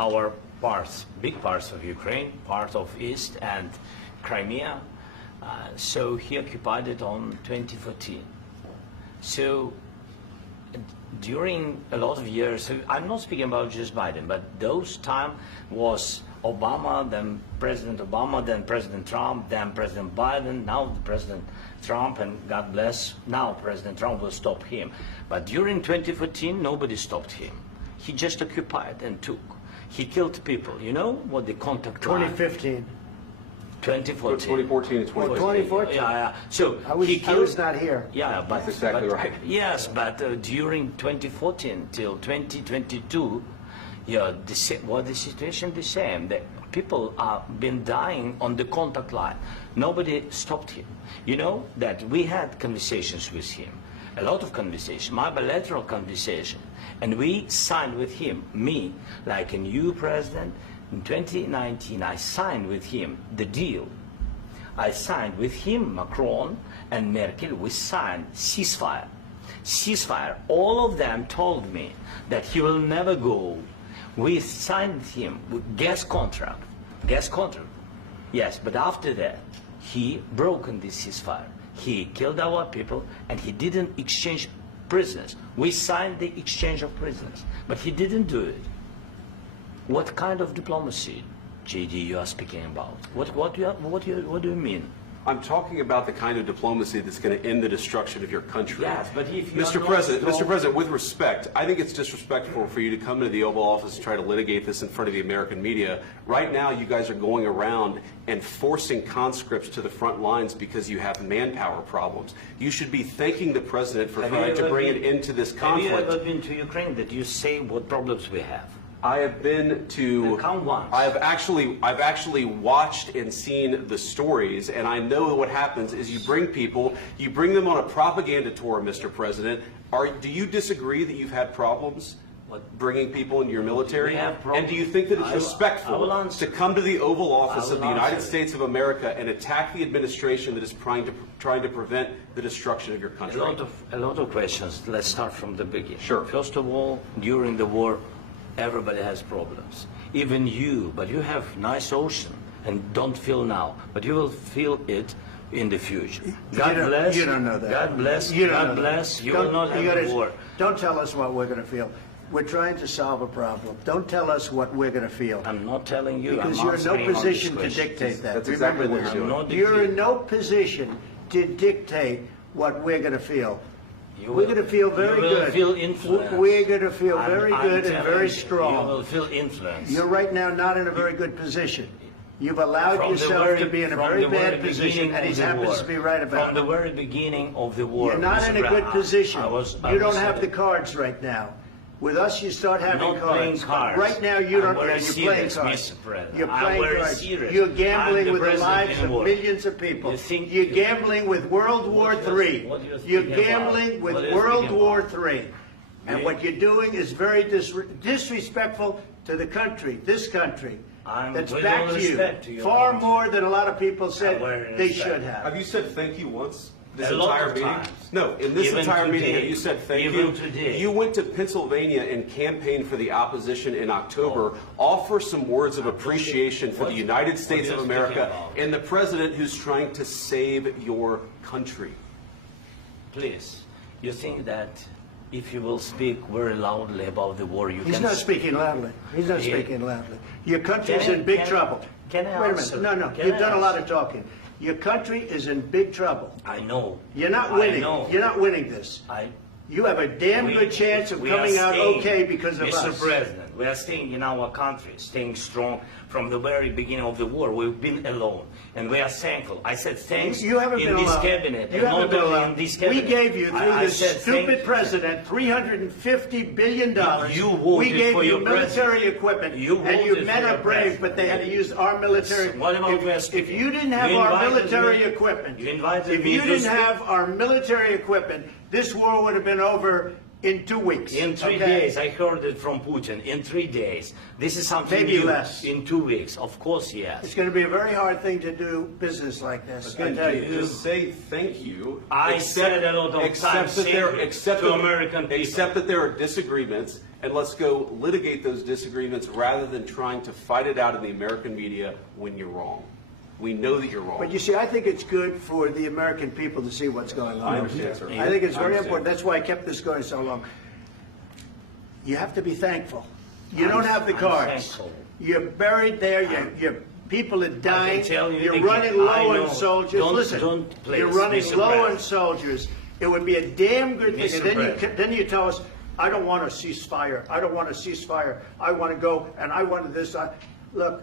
our parts, big parts of Ukraine, part of East and Crimea. So he occupied it on 2014. So during a lot of years, so I'm not speaking about just Biden, but those time was Obama, then President Obama, then President Trump, then President Biden, now President Trump, and God bless, now President Trump will stop him. But during 2014, nobody stopped him. He just occupied and took. He killed people. You know what the contact line? 2015. 2014. 2014 and 2014. Yeah. So I was not here. Yeah, but that's exactly right. Yes, but during 2014 till 2022, yeah, the situation the same. The people are been dying on the contact line. Nobody stopped him. You know that we had conversations with him, a lot of conversation, my bilateral conversation, and we signed with him, me, like a new president. In 2019, I signed with him the deal. I signed with him, Macron and Merkel, we signed ceasefire. Ceasefire. All of them told me that he will never go. We signed with him with gas contract. Gas contract. Yes, but after that, he broken this ceasefire. He killed our people and he didn't exchange prisoners. We signed the exchange of prisoners, but he didn't do it. What kind of diplomacy, JD, you are speaking about? What do you mean? I'm talking about the kind of diplomacy that's going to end the destruction of your country. Yes, but if you Mr. President, with respect, I think it's disrespectful for you to come into the Oval Office and try to litigate this in front of the American media. Right now, you guys are going around and forcing conscripts to the front lines because you have manpower problems. You should be thanking the President for trying to bring an end to this conflict. Have you ever been to Ukraine? That you say what problems we have? I have been to. Count once. I've actually watched and seen the stories, and I know what happens is you bring them on a propaganda tour, Mr. President. Do you disagree that you've had problems bringing people into your military? And do you think that it's respectful to come to the Oval Office of the United States of America and attack the administration that is trying to prevent the destruction of your country? A lot of questions. Let's start from the beginning. Sure. First of all, during the war, everybody has problems, even you, but you have nice ocean and don't feel now, but you will feel it in the future. God bless. You don't know that. God bless. You God bless. You will not have the war. Don't tell us what we're going to feel. We're trying to solve a problem. Don't tell us what we're going to feel. I'm not telling you. Because you're in no position to dictate that. That's exactly what Remember you're this. doing. You're in no position to dictate what we're going to feel. We're going to feel very good. You will feel influence. We're going to feel very good and very strong. You will feel influence. You're right now not in a very good position. You've allowed yourself to be in a very bad position, and he happens to be right about it. From the very beginning of the war. You're not in a good position. You don't have the cards right now. With us, you start having I'm not playing cards. cards. Right now, you don't. You're playing cards. Mr. President. You're playing cards. Serious. You're gambling I'm with the lives of war. millions of people. You're gambling with World War III. You're gambling with World War III. And what you're doing is very disrespectful to the country, this country, that's backed you far more than a lot of people said they should have. Have you said thank you once? This A lot entire of meeting? times. No, in this Even entire meeting, today. have you said thank Even you? today. You went to Pennsylvania and campaigned for the opposition in October. Offer some words of appreciation for the United States of America and the president who's trying to save your country. Please, you think that if you will speak very loudly about the war, you He's can... not speaking loudly. He's not speaking loudly. Your country's in big trouble. Can I Wait a answer? minute. No. You've done a lot of talking. Your country is in big trouble. I know. You're not winning. I know. You're not winning this. You have a damn good chance of coming out okay because of us. Mr. President, we are staying in our country, staying strong from the very beginning of the war. We've been alone, and we are thankful. I said thanks You haven't in been this alone. cabinet. You haven't been alone. In this cabinet. We gave you, through I this said stupid president, $350 billion. You voted we gave for you your military president. equipment, You and your voted men for are your brave, president. but they had to use our military. What about West? If you didn't have You our invited military me. equipment, You invited if me you to didn't speak. have our military equipment, this war would have been over in 2 weeks. In 3 days, I heard it from Putin. In 3 days, this is something Maybe new. less. In 2 weeks, of course, yes. It's going to be a very hard thing to do business like this. I Again, tell you. just say thank you. I said a lot of times, to American people. Except Except that there are disagreements, and let's go litigate those disagreements rather than trying to fight it out in the American media when you're wrong. We know that you're wrong. But you see, I think it's good for the American people to see what's going on. I understand, sir. I think it's very important. That's why I kept this going so long. You have to be thankful. You don't have the cards. You're buried there. Your people are dying. You're running low on soldiers. Listen, you're running low on soldiers. It would be a damn good thing. And then you tell us, I don't want a ceasefire. I don't want a ceasefire. I want to go and I want this. Look,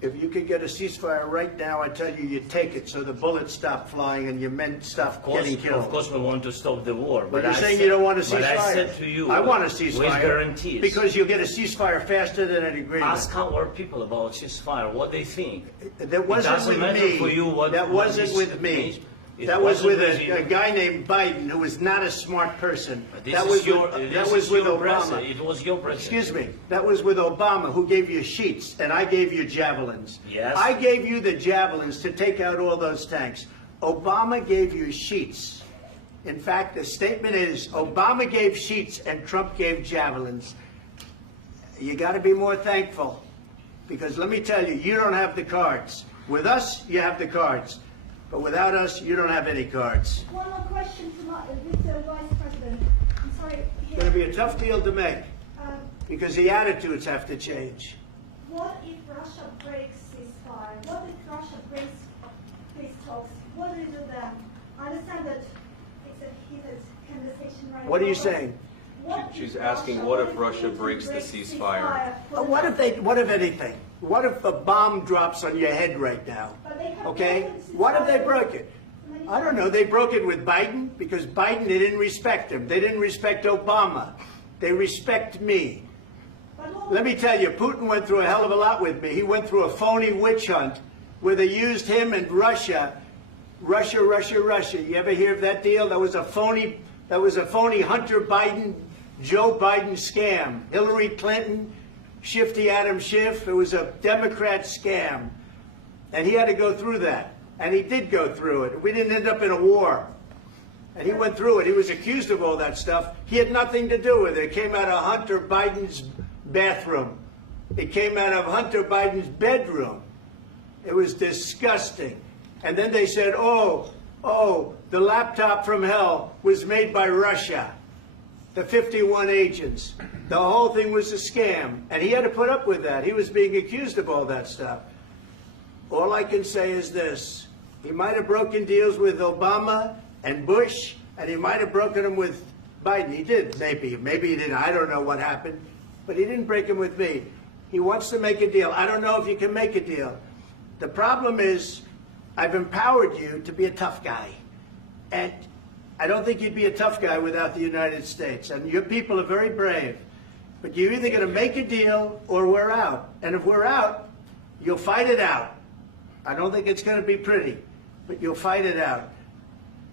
if you could get a ceasefire right now, I tell you, you take it so the bullets stop flying and your men stop getting killed. Of course, we want to stop the war. But you're saying you don't want a ceasefire. But I said to you, I want a ceasefire. With guarantees. Because you'll get a ceasefire faster than an agreement. Ask our people about ceasefire, what they think. That wasn't with me. That wasn't with me. That was with a guy named Biden, who was not a smart person. That was with Obama. It was your president. Excuse me. That was with Obama, who gave you sheets, and I gave you javelins. Yes. I gave you the javelins to take out all those tanks. Obama gave you sheets. In fact, the statement is, Obama gave sheets and Trump gave javelins. You got to be more thankful, because let me tell you, you don't have the cards. With us, you have the cards. But without us, you don't have any cards. One more question to Mr. Vice President. I'm sorry. It's going to be a tough deal to make, because the attitudes have to change. What if Russia breaks ceasefire? What if Russia breaks peace talks? What do you do then? I understand that it's a heated conversation right now. What are you saying? She's asking, what if Russia breaks the ceasefire? What if anything? What if a bomb drops on your head right now? Okay? What if they broke it? I don't know. They broke it with Biden because Biden, they didn't respect him. They didn't respect Obama. They respect me. Let me tell you, Putin went through a hell of a lot with me. He went through a phony witch hunt where they used him and Russia. Russia. You ever hear of that deal? That was a phony Hunter Biden, Joe Biden scam. Hillary Clinton, Shifty Adam Schiff. It was a Democrat scam. And he had to go through that. And he did go through it. We didn't end up in a war. And he went through it. He was accused of all that stuff. He had nothing to do with it. It came out of Hunter Biden's bathroom. It came out of Hunter Biden's bedroom. It was disgusting. And then they said, oh, the laptop from hell was made by Russia. The 51 agents. The whole thing was a scam. And he had to put up with that. He was being accused of all that stuff. All I can say is this. He might have broken deals with Obama and Bush, and he might have broken them with Biden. He did, maybe. Maybe he didn't. I don't know what happened. But he didn't break them with me. He wants to make a deal. I don't know if you can make a deal. The problem is, I've empowered you to be a tough guy. And I don't think you'd be a tough guy without the United States. And your people are very brave. But you're either going to make a deal or we're out. And if we're out, you'll fight it out. I don't think it's going to be pretty, but you'll fight it out.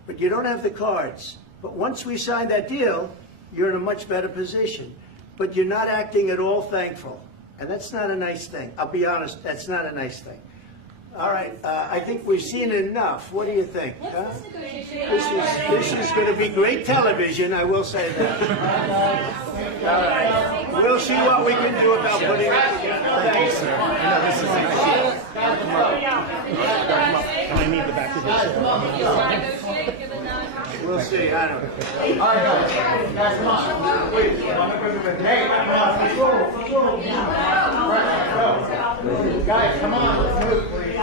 But you don't have the cards. But once we sign that deal, you're in a much better position. But you're not acting at all thankful. And that's not a nice thing. I'll be honest, that's not a nice thing. All right, I think we've seen enough. What do you think? Huh? This is going to be great television, I will say that. All right. We'll see what we can do about putting it together. Thank you, sir. I need the back of this. We'll see. I don't know. All right, guys, come on. Wait, hey, let's go. Guys, come on. Let's move, please.